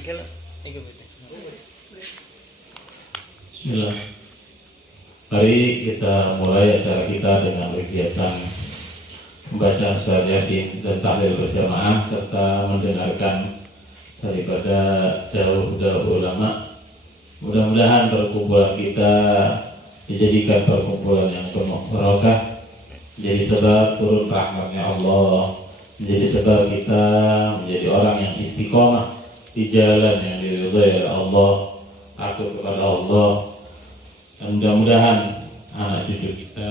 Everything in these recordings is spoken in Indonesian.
Bismillah. Mari kita mulai acara kita dengan kegiatan membaca surat Yasin dan tahlil berjamaah serta mendengarkan daripada dahulu ulama. Mudah-mudahan perkumpulan kita dijadikan perkumpulan yang penuh barokah, menjadi sebab turun rahmatnya Allah, menjadi sebab kita menjadi orang yang istiqomah di jalan yang diridhai oleh Allah, takut kepada Allah. Dan mudah-mudahan anak cucu kita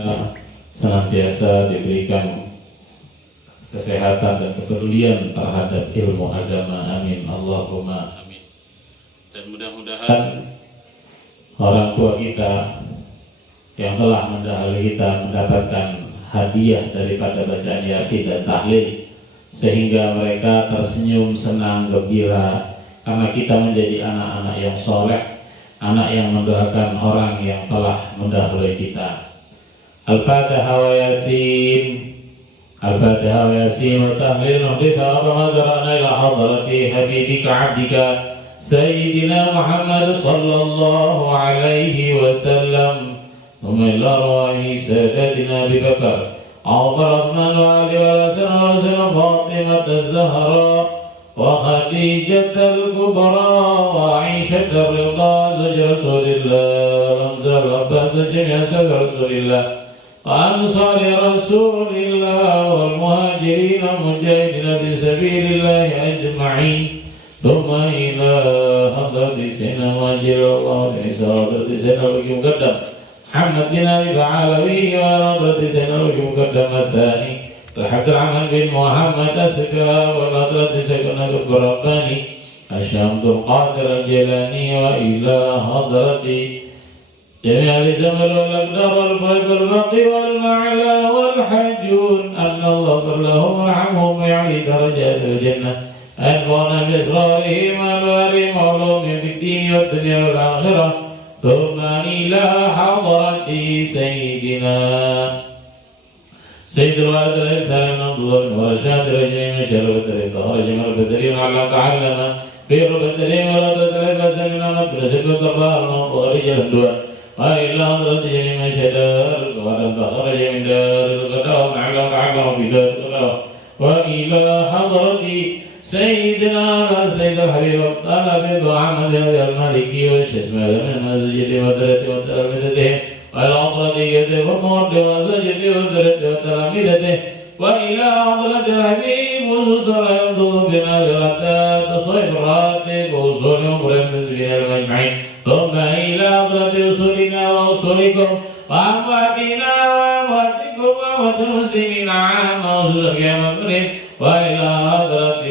senantiasa diberikan kesehatan dan kepedulian terhadap ilmu agama. Amin. Allahumma amin. Dan mudah-mudahan orang tua kita yang telah mendahului kita mendapatkan hadiah daripada bacaan Yasin dan tahlil, sehingga mereka tersenyum, senang, gembira karena kita menjadi anak-anak yang soleh, anak yang mendoakan orang yang telah mendahului kita. Al-Fatihah wa Yasin. Al-Fatihah wa Yasin wa tahlil nuhditha wa ma qara'na ila hadrati habibika abdika Sayyidina Muhammad sallallahu alaihi wasallam thumma ila rahi sadatina Abi Bakar Umar Uthman wa Ali wa Hasan wa Rasulullah Fatimah az-Zahra وخديجة الكبرى وعائشة الرضا زوج رسول الله وحمزة العباس جميع سبع رسول الله وأنصار رسول الله والمهاجرين المجاهدين في سبيل الله أجمعين ثم إلى حضرة سيدنا مهاجر الله وحضرة سيدنا الوكيل مقدم محمد بن أبي العلوي وحضرة سيدنا الوكيل مقدم الثاني عبد الرحمن بن محمد السكا والحضرة سيدنا الرباني الشمس القادر الجيلاني وإلى حضرة جميع الزمن والأقدار والفيض البقي والمعلى والحجون أن الله اغفر لهم وارحمهم ويعلي درجات الجنة أنفعنا بأسرارهم وأنوارهم وعلومهم في الدين والدنيا والآخرة ثم إلى حضرة سيدنا سيد الوالد الإحسان النبوة ورشاد رجيم شرف الطريقة ورجم البدرين على تعلم في البدرين ورد الإباس من المدرسة والضبار ورجل الدول وإلى حضرة جميع شدار ورد خرج من دار القضاء ومعلم تعلم في دار القضاء وإلى حضرة سيدنا سيد الحبيب الطالب محمد المالكي والشسمة من المسجد والدرة والتلمذته والعطرة والمرد والسجد والذرة والتلامذته وإلى حضرة الحبيب وصوصا ينظر بنا لغتات تصويب الراتب وصول أمر المسلمين المجمعين ثم إلى حضرة أصولنا وأصولكم وأمواتنا وأمواتكم وأموات المسلمين عامة وصول قيام المغرب وإلى حضرة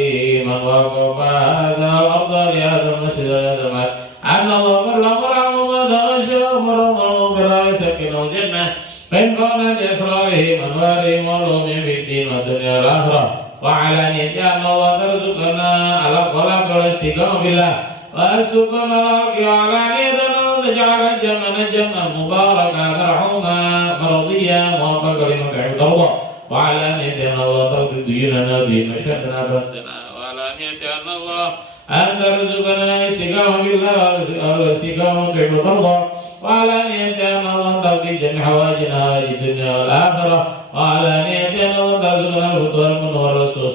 من وقف هذا الأرض لهذا المسجد ولهذا المال أن الله برهم وتغشهم برهم سكنوا الجنة فانفعنا بأسرارهم أنوارهم وعلومهم في الدين والدنيا والآخرة وعلانية أن الله ترزقنا على القلب والاستقامة بالله والسكن والرق وعلانية أن تجعل جمعنا جمعا مباركا مرحوما مرضيا موفقا لما تحب الله وعلانية أن الله تغفر ديننا بمشهدنا بردنا وعلانية أن الله أن ترزقنا الاستقامة بالله والاستقامة تحب الله وعلانية أن الله تقضي جميع حوائجنا في الدنيا والآخرة وعلانية أن الله ترزقنا الفتوى والمنور والرسول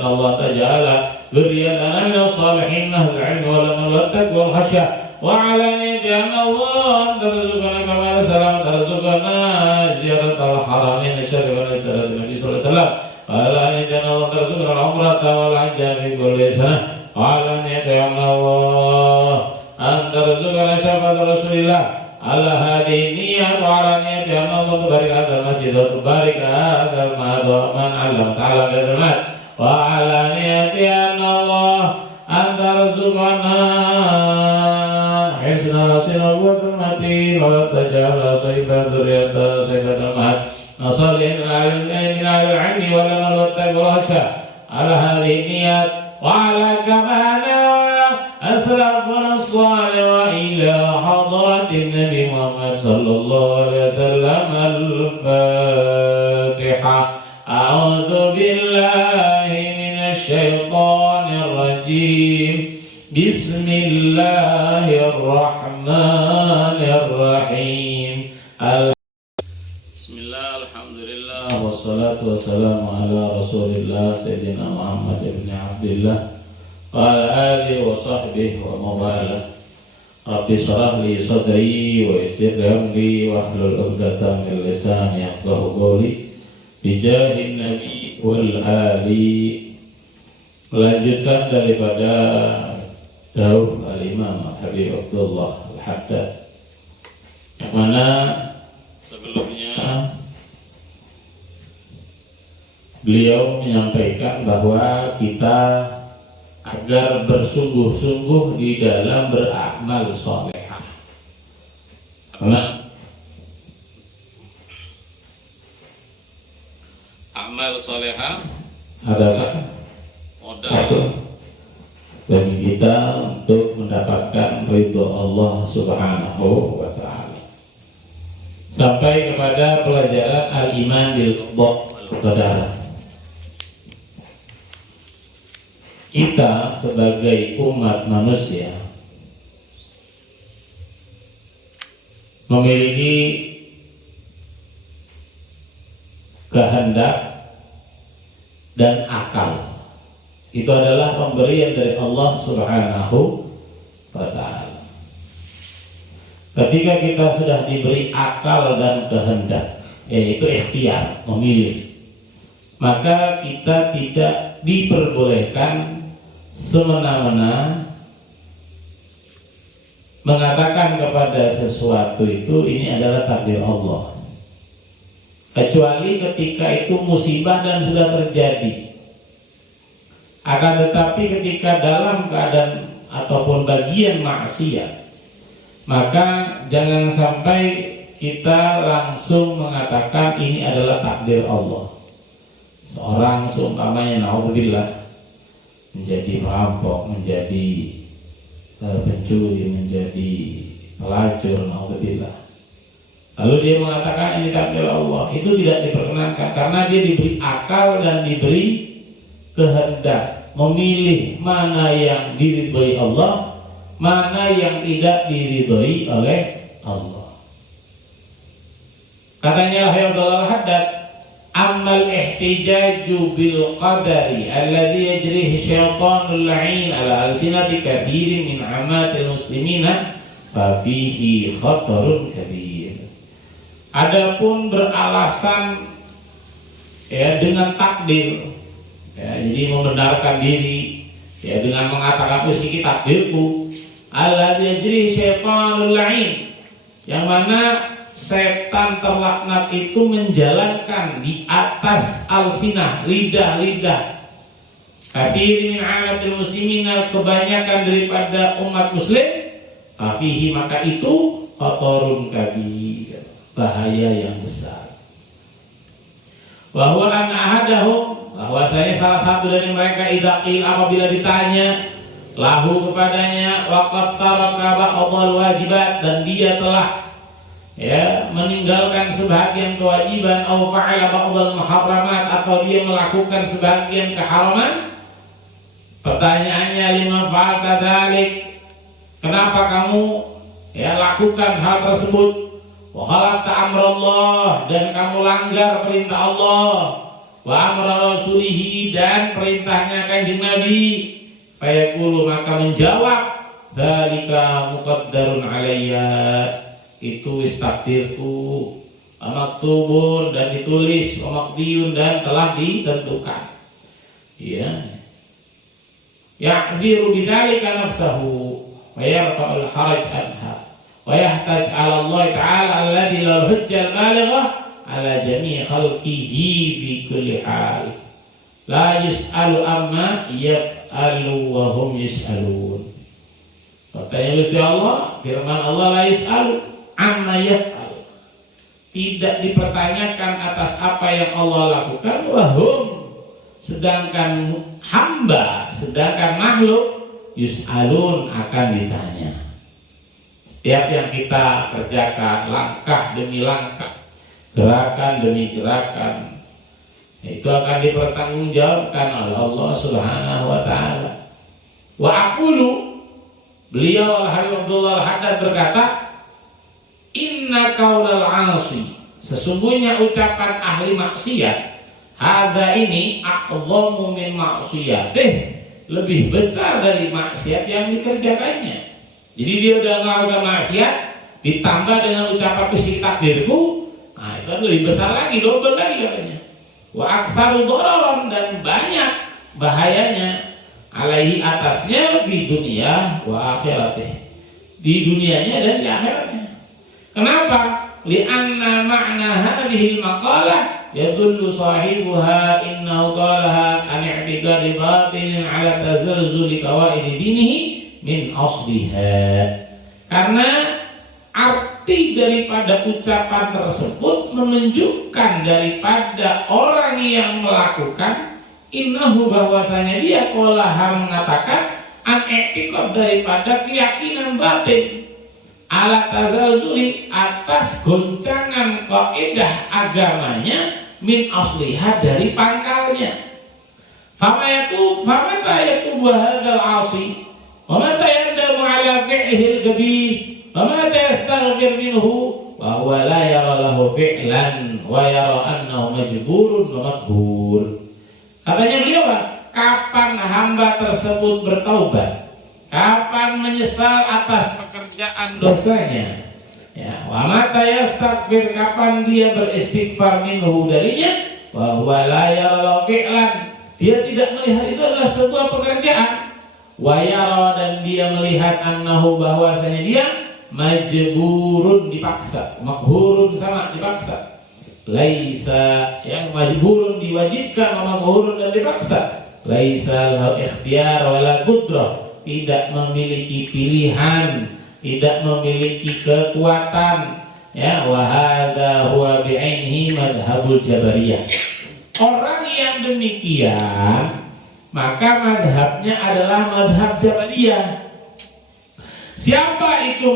أن الله تجعل ذريتنا من الصالحين أهل العلم والأمل والتقوى والخشية وعلانية أن الله ترزقنا كمال السلام ترزقنا زيارة الحرمين الشريف ورسالة النبي صلى الله عليه وسلم وعلانية أن الله ترزقنا العمرة والحج في كل سنة وعلانية أن الله أن ترزقنا شفاعة رسول الله على هذه النية وعلانية أن الله تبارك هذا المسجد وتبارك هذا المال ومن علم تعالى بهذا المال وعلانية أن الله أن ترزقنا حسن صنوة المتين وتجعل صيفا ذرية صيفة المال نصلي من على العلم والأمل والتقوى والخشية على هذه النيات وعلى كمالنا أسلافنا الصالح وإلى حضرة النبي محمد صلى الله عليه وسلم الفاتحة أعوذ بالله من الشيطان الرجيم بسم Rahim. Bismillah, alhamdulillah, wassalatu wassalamu ala rasulillah Sayyidina Muhammad ibn Abdillah wa ala alihi wa sahbihi wa mawalah. Rabbi shrah li sadri wa yassir li amri wa hlul 'uqdatam min lisani yafqahu qawli bijahin nabi wal ali. Melanjutkan daripada Daud al-Imam Habib Abdullah al-Haddad, yang mana sebelumnya beliau menyampaikan bahwa kita agar bersungguh-sungguh di dalam beramal solehah, karena amal solehah adalah modal bagi kita untuk mendapatkan ridho Allah Subhanahu wa Ta'ala. Sampai kepada pelajaran al-iman bil qadar. Kita sebagai umat manusia memiliki kehendak dan akal. Itu adalah pemberian dari Allah Subhanahu wa Ta'ala. Ketika kita sudah diberi akal dan kehendak, yaitu ikhtiar, memilih, maka kita tidak diperbolehkan semena-mena mengatakan kepada sesuatu itu ini adalah takdir Allah, kecuali ketika itu musibah dan sudah terjadi. Akan tetapi ketika dalam keadaan ataupun bagian maksiat, maka jangan sampai kita langsung mengatakan ini adalah takdir Allah. Seorang seumpamanya naudzubillah menjadi perampok, menjadi pencuri, menjadi pelacur, naudzubillah, lalu dia mengatakan ini takdir Allah, itu tidak diperkenankan, karena dia diberi akal dan diberi kehendak memilih mana yang diridhoi Allah, mana yang tidak diridhoi oleh Allah. Katanya Habib al-Haddad, ammal ihtijaju bil qadari alladhi yajrihi syaitanul la'in ala alsinati kathirin min amatil muslimina fa fihi khatarun kabir. Adapun beralasan dengan takdir, jadi membenarkan diri dengan mengatakan ini takdirku, alladzi yajri syaitanul la'in, yang mana setan terlaknat itu menjalankan di atas alsinah, lidah-lidah kathir min amatil muslimina, kebanyakan daripada umat muslim, fihi, maka itu khatarun kabir, bahaya yang besar. Wa huwa an ahadahum, bahwasanya salah satu dari mereka idza qil, apabila ditanya lahu kepadanya, waqad taraka ba'dal wajibat, dan dia telah meninggalkan sebahagian kewajiban, au fa'ala ba'dal muharramat, atau dia melakukan sebahagian keharaman. Pertanyaannya, lima fa'alta dzalik, kenapa kamu lakukan hal tersebut? Wa khalafta amrallah, dan kamu langgar perintah Allah, wa amra rasulihi, dan perintahnya Kanjeng Nabi. Fayaqulu, maka menjawab, dzalika muqaddarun alayya, itu takdirku, maktubun, dan ditulis, maqdiyun, dan telah ditentukan. Ya'dziru bidzalika nafsahu wa yarfa'ul haraj anha wa yahtaj 'ala Allah ta'ala alladzi lahu hujjal balighah ala jami' khalqihi fi kulli hal, la yus'alu amma yaf'alu wa hum yus'alun. Katanya Gusti Allah, firman Allah, la yus'alu amma yaf'al, tidak dipertanyakan atas apa yang Allah lakukan, wa hum, sedangkan hamba, sedangkan makhluk, yus'alun, akan ditanya. Setiap yang kita kerjakan, langkah demi langkah, gerakan demi gerakan, itu akan dipertanggungjawabkan oleh Allah Subhanahu wa Ta'ala. Wa aqulu, beliau Al-Habib Abdullah Al-Haddad berkata, inna qaulal 'asi, sesungguhnya ucapan ahli maksiat, hadza ini a'dhamu min ma'siyatih, lebih besar dari maksiat yang dikerjakannya. Jadi dia udah melakukan maksiat ditambah dengan ucapan bisik takdirku, nah itu lebih besar lagi, double lagi katanya. Wa aktsaru dhararan, dan banyak bahayanya, alaihi atasnya, di dunia wa akhiratih, di dunianya dan di akhiratnya. Kenapa? Li'anna ma'na hadhil maqalah yadullu sahibuha innahu qalaha an i'tiqadi batilin ala tazalzuli qawaidi dinihi min asliha. Karena arti daripada ucapan tersebut menunjukkan daripada orang yang melakukan innahu, bahwasanya dia qalaha mengatakan an i'tiqad, daripada keyakinan batin, ala tazalzuli, atas goncangan kaidah agamanya, min asliha, dari pangkalnya. Famata yatubu hadzal 'asi wa mata yandamu ala fi'lihi al-ghabih wa mata yastaghfir minhu wa huwa la yara lahu fi'lan wa yara annahu majburun wa maghbur. Katanya beliau, kapan hamba tersebut bertaubat, kapan menyesal atas pekerjaan dosanya, ya, wa mata yastaghfir, kapan dia beristighfar minhu darinya, wa huwa la yara fi'lan, dia tidak melihat itu adalah sebuah pekerjaan, wa yara, dan dia melihat annahu, bahwasanya dia majburun, dipaksa, maghurun sama dipaksa, laisa, yang majburun diwajibkan, maghurun dan dipaksa, laisa lahu ikhtiyar wala qudrah, tidak memiliki pilihan, tidak memiliki kekuatan, ya. Wa hadza huwa bi'ainihi madhhabul jabariyah. Orang yang demikian, maka madhabnya adalah madhab jabariyah. Siapa itu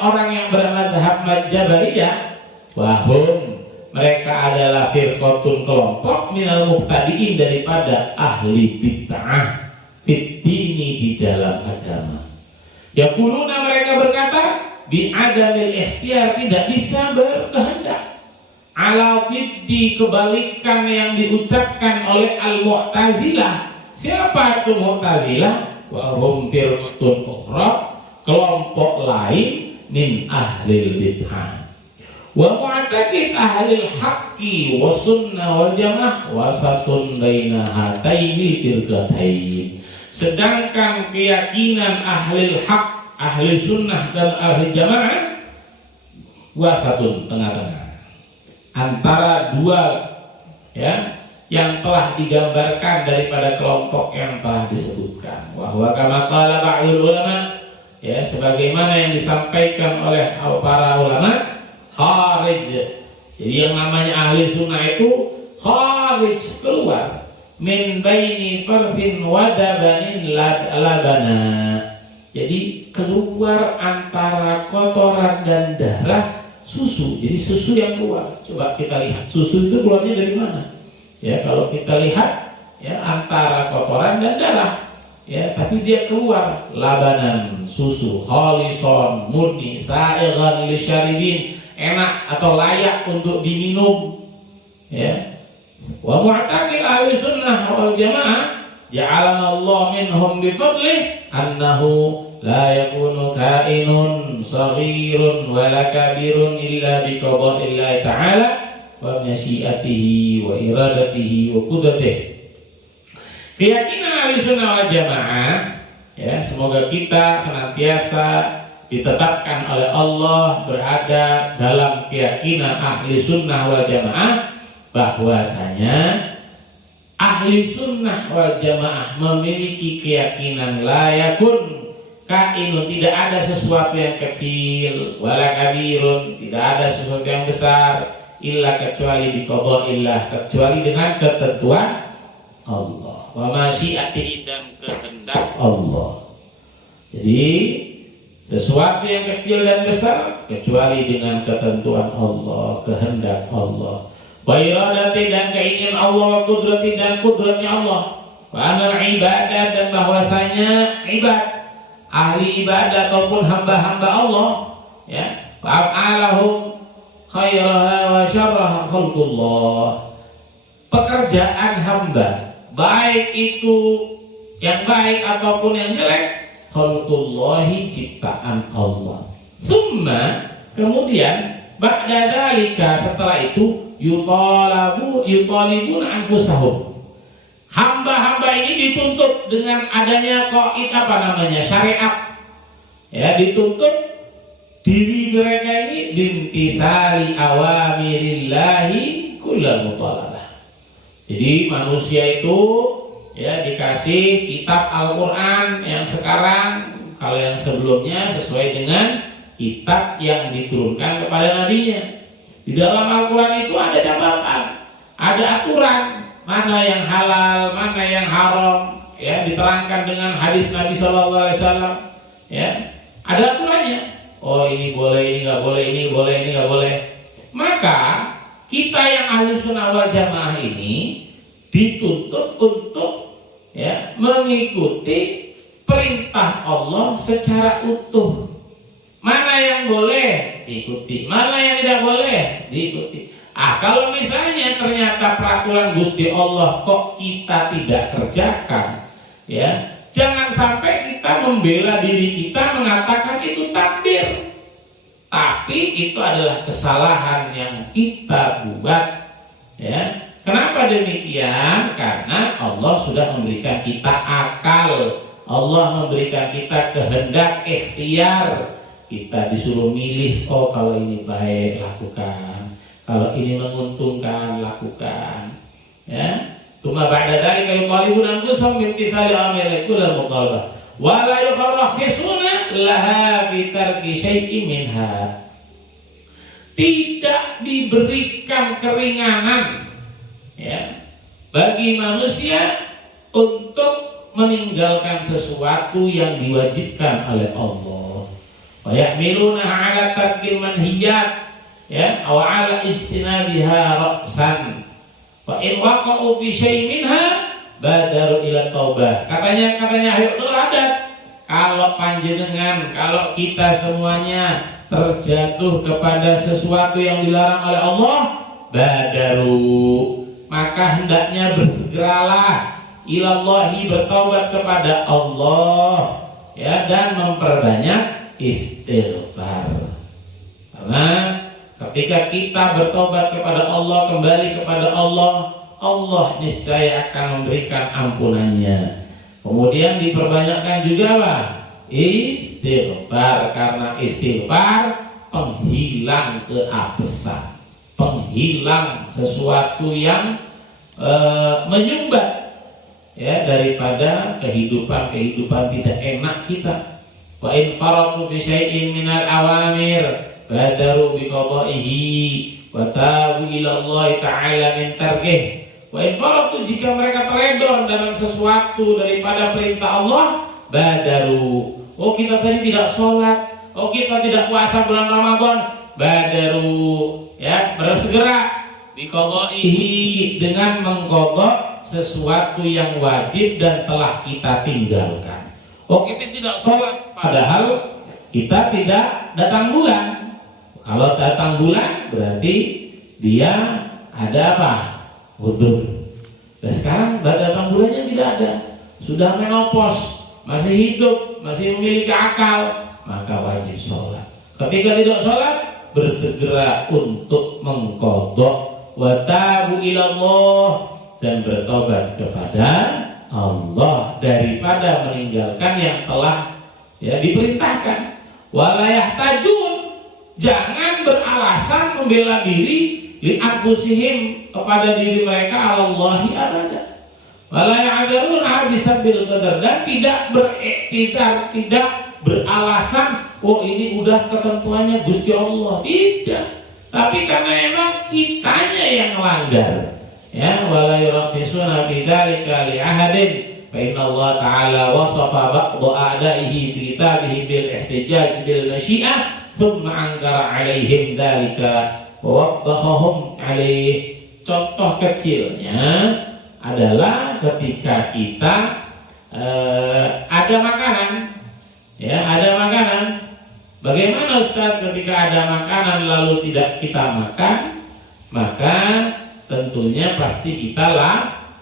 orang yang bermadhab jabariyah? Wahum, mereka adalah firqatun, kelompok, minal muqtadiin, daripada ahli bid'ah fitini, di dalam agama. Yaquluna, mereka berkata, bi adamil ikhtiyar, tidak bisa berkehendak, ala fiddi, kebalikan yang diucapkan oleh al-Mu'tazilah. Siapa itu Mu'tazilah? Wa hum firqatun ukhra, kelompok lain, min ahlil bid'ah. Wa mu'taqid ahlil haqqi wa sunnah wal jamaah wasatun baina hataini firqatain. Sedangkan keyakinan ahlil haq, ahli sunnah dan ahli jamaah, wasatun, tengah-tengah antara dua, ya, yang telah digambarkan daripada kelompok yang telah disebutkan. Wa huwa kama qala ba'dul ulama, ya, sebagaimana yang disampaikan oleh para ulama, kharij. Jadi yang namanya ahli sunnah itu kharij, keluar, min baini fardhin wa dabanin labana. Jadi keluar antara kotoran dan darah susu. Jadi susu yang keluar. Coba kita lihat susu itu keluarnya dari mana? Ya, kalau kita lihat, ya, antara kotoran dan darah, ya, tapi dia keluar labanan, susu, khalison, murni, sa'igan lisyaribin, enak atau layak untuk diminum, ya. Wa mu'taqid ahli sunnah wal jamaah, ja'alana Allah minhum bi fadlih, annahu la yakunu kainun saghirun wala kabirun illa bi qada'illahi ta'ala wa masyiatihi wa iradatihi wa qudratihi. Keyakinan ahli sunnah wal jamaah, ya, semoga kita senantiasa ditetapkan oleh Allah berada dalam keyakinan ahli sunnah wal jamaah, bahwasanya ahli sunnah wal jamaah memiliki keyakinan layakun kainun, tidak ada sesuatu yang kecil, wala kabirun, tidak ada sesuatu yang besar, illa, kecuali biqada'illah, kecuali dengan ketentuan Allah, wa masyiatihi, dan kehendak Allah. Jadi sesuatu yang kecil dan besar kecuali dengan ketentuan Allah, kehendak Allah, wa iradati, dan keinginan Allah, wa qudrati, dan qudratnya Allah, wa anal ibadah, dan bahwasanya ahli ibadah ataupun hamba-hamba Allah, ya, Fa'alahum khairaha wa syarraha khalqullah. Pekerjaan hamba, baik itu yang baik ataupun yang jelek, khalqullahi, ciptaan Allah. Summa, kemudian ba'da dzalika, setelah itu yutalibun anfusahum. Hamba-hamba ini dituntut dengan adanya syariat. Ya, dituntut diri mereka ini bimtithali awamirillahi kullal mutalabah. Jadi manusia itu ya dikasih kitab Al-Quran yang sekarang, kalau yang sebelumnya sesuai dengan kitab yang diturunkan kepada nabinya. Di dalam Al-Quran itu ada catatan, ada aturan, mana yang halal, mana yang haram, ya diterangkan dengan hadis Nabi SAW. Ya, ada aturannya. Oh, ini boleh, ini nggak boleh, ini boleh, ini nggak boleh. Maka kita yang ahli sunnah wal jamaah ini dituntut untuk ya mengikuti perintah Allah secara utuh. Mana yang boleh diikuti, mana yang tidak boleh diikuti. Kalau misalnya ternyata peraturan Gusti Allah kok kita tidak kerjakan, ya jangan sampai kita membela diri kita mengatakan itu takdir. Tapi itu adalah kesalahan yang kita buat. Ya, kenapa demikian? Karena Allah sudah memberikan kita akal, Allah memberikan kita kehendak, ikhtiar. Kita disuruh milih, oh kalau ini baik lakukan, kalau ini menguntungkan lakukan. Ya, cuma ba'da dzalika yutalibun anfusahum bimtithali amrihi kullal mutalabah wa la yukharrisuna laha bi tarki syai'in minha. Tidak diberikan keringanan ya bagi manusia untuk meninggalkan sesuatu yang diwajibkan oleh Allah. Wa yahmiluna 'ala tarkil manhiyat ya aw 'ala ijtinabiha ra'san. Wa in waqa'u fi syai'in minha badaru ila taubah. Katanya Habibul Haddad, kalau panjenengan, kalau kita semuanya terjatuh kepada sesuatu yang dilarang oleh Allah, badaru, maka hendaknya bersegeralah ilallahi, bertobat kepada Allah ya, dan memperbanyak istighfar. Karena ketika kita bertobat kepada Allah, kembali kepada Allah, Allah niscaya akan memberikan ampunannya. Kemudian diperbanyakkan juga apa? Istighfar, karena istighfar penghilang keapesan, penghilang sesuatu yang menyumbat ya daripada kehidupan tidak enak kita. Wa in faratu bi syai'in minal awamir badaru bi qada'ihi wa tabu ila Allah ta'ala min tarkih. Wa in faratu, jika mereka teledor dalam sesuatu daripada perintah Allah, badaru, oh kita tadi tidak sholat, oh kita tidak puasa bulan Ramadan, badaru ya bersegera biqadaihi, dengan mengqadha sesuatu yang wajib dan telah kita tinggalkan. Oh kita tidak sholat padahal kita tidak datang bulan. Kalau datang bulan berarti dia ada apa? Udzur. Dan sekarang datang bulannya tidak ada, sudah menopause, masih hidup, masih memiliki akal, maka wajib sholat. Ketika tidak sholat, bersegera untuk mengqadha wa tabu ilallah, dan bertobat kepada Allah daripada meninggalkan yang telah ya diperintahkan. Walayah tajun, jangan beralasan membela diri li anfusihim, kepada diri mereka, alallahi abada. Walayah adarun bisabil qadar, dan tidak berektidar, tidak beralasan oh ini udah ketentuannya Gusti Allah, tidak. Tapi karena emang kitanya yang melanggar. Ya, wala yurakhsuna bidzalika li ahadin fa inna Allah ta'ala wasafa ba'dha a'da'ihi fi kitabihi bil ihtijaj bil masyiah thumma angkara 'alaihim dzalika wa wabbahum 'alaihi. Contoh kecilnya adalah ketika kita ada makanan ya, ada makanan, Bagaimana Ustaz ketika ada makanan lalu tidak kita makan? Maka tentunya pasti kita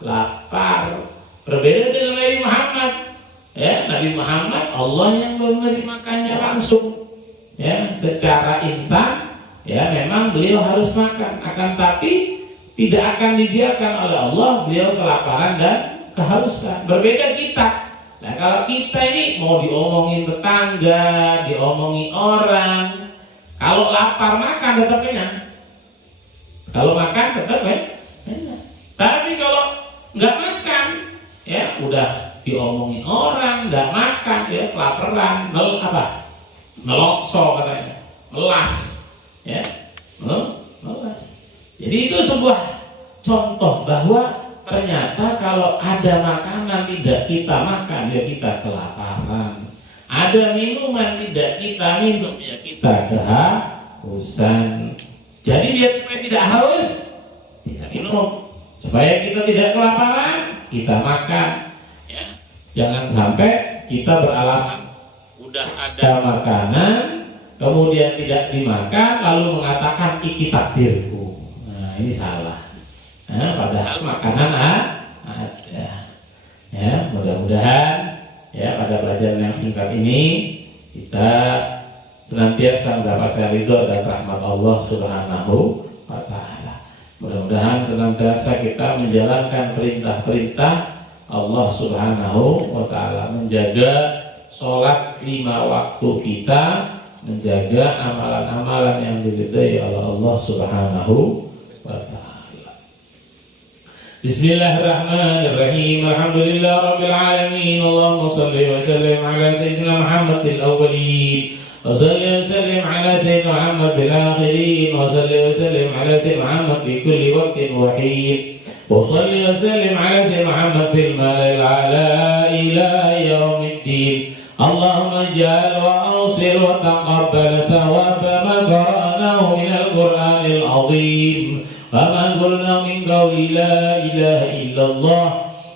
lapar. Berbeda dengan Nabi Muhammad. Ya, Nabi Muhammad Allah yang memberi makannya langsung. Ya, secara insan ya memang beliau harus makan, akan tapi tidak akan dibiarkan oleh Allah beliau kelaparan dan kehausan. Berbeda kita. Nah, kalau kita ini mau diomongin tetangga, diomongin orang, kalau lapar makan tetap kenyang. Kalau makan tetap kenyang. Tapi kalau nggak makan, ya udah diomongin orang, nggak makan, ya kelaparan, melokso katanya, melas, ya, melas. Jadi itu sebuah contoh bahwa ternyata kalau ada makanan tidak kita makan, ya kita kelaparan. Ada minuman tidak kita minum, ya kita kehausan. Jadi biar supaya tidak haus, tidak minum. Supaya kita tidak kelaparan, kita makan. Ya. Jangan sampai kita beralasan udah ada makanan, kemudian tidak dimakan, lalu mengatakan iki takdirku. Nah, ini salah. Nah, padahal makanan ada. Ya, mudah-mudahan ya pada pelajaran yang singkat ini kita senantiasa mendapatkan ridho dan rahmat Allah Subhanahu wa taala. Mudah-mudahan senantiasa kita menjalankan perintah-perintah Allah Subhanahu wa taala, menjaga sholat 5 waktu kita, menjaga amalan-amalan yang diridhai oleh Allah Subhanahu wa taala. Bismillahirrahmanirrahim. Alhamdulillah rabbil alamin. Allahumma shalli wa sallim ala sayyidina Muhammad fil awwalin, wa salli wa sallim ala sayyidina Muhammad fil akhirin, wa salli wa sallim ala sayyidina Muhammad fi kulli waqtin wa hin, wa salli wa sallim ala sayyidina Muhammad fil mala'il a'la ila yaumiddin. Allahumma ij'al wa awsil wa taqabbal thawab ma qara'nahu min al-Qur'anil 'azim. فما قلنا من قول لا إله إلا الله،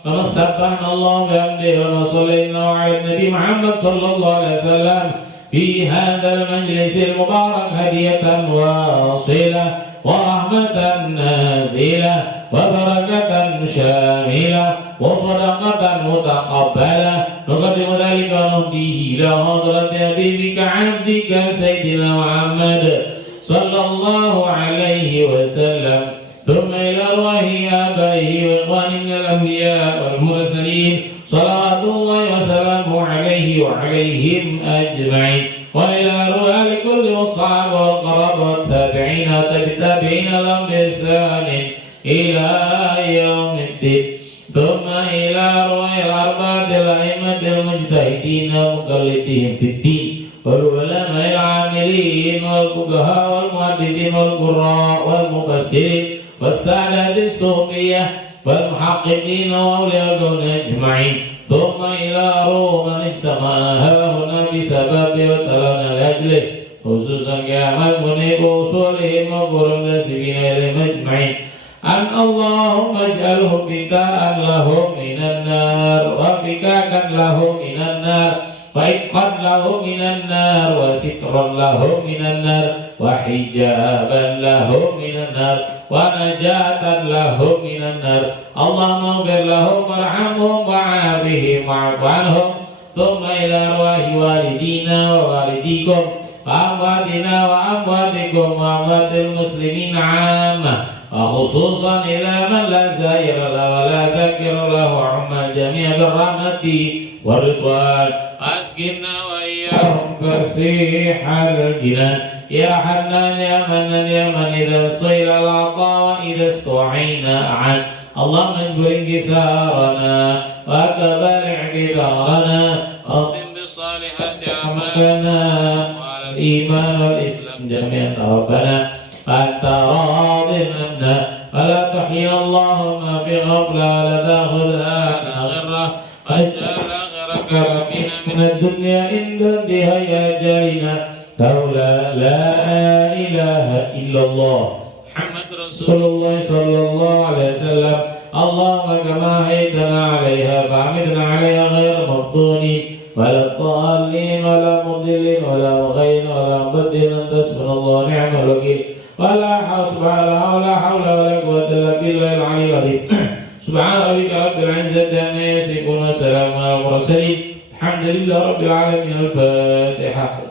فما سبحنا الله بحمده، وما صلينا على النبي محمد صلى الله عليه وسلم في هذا المجلس المبارك هدية واصلة ورحمة نازلة وبركة شاملة وصدقة متقبلة، نقدم ذلك ونهديه إلى حضرة حبيبك عبدك سيدنا محمد صلى الله عليه وسلم، ثم إلى أرواح آبائه وإخواننا الأنبياء والمرسلين صلوات الله وسلامه عليه وعليهم أجمعين، وإلى أرواح كل الصحابة والقرابة والتابعين والتابعين لهم بإحسان إلى يوم الدين، ثم إلى أرواح الأربعة الأئمة المجتهدين ومقلدين في الدين، والعلماء العاملين والفقهاء والمحدثين والقراء والمفسرين والسادة الصوفية والمحققين وأولياء الكون أجمعين، ثم إلى روح من اجتمع هنا بسبب وتلانا لأجله، خصوصا كأحمد منيب وصولهم وقرب نسبين إليهم أجمعين، أن اللهم اجعله فتاء لهم من النار وفكاكا لهم من النار وإتقا له من النار وسترا له من النار وحجابا له من النار ونجاة له من النار. اللهم اغفر لهم وارحمهم وعافهم واعف عنهم. ثم إلى أرواح والدينا ووالديكم وأمواتنا وأمواتكم وأموات المسلمين عامة، وخصوصا إلى من لا زائر له ولا ذكر له وعم الجميع بالرحمة والرضوان، أسكننا وإياهم فسيح الجنان. يا حنان يا منان يا من إذا صيل العطاء وإذا استعينا أعان. اللهم اجبر انكسارنا وأقبل اعتذارنا وأتم بالصالحات أعمالنا وعلى الإيمان والإسلام جميعا توفنا فأنت راض عنا، ولا تحيي اللهم بغفلة ولا تأخذها على غرة، واجعل آخر كلامنا من الدنيا عند انتهاء أجالنا قولا لا إله إلا الله محمد رسول الله صلى الله عليه وسلم. اللهم كما أحييتنا عليها فأعمدنا عليها غير مفتونين ولا الضالين ولا مضلين ولا مغين ولا hasbunallahu wa ni'mal wakil. Wala haula wala quwwata illa billahil aliyyil azim. Subhana rabbika rabbil izzati amma yasifun wa salamun alal mursalin. Alhamdulillahi rabbil alamin. Al-Fatihah.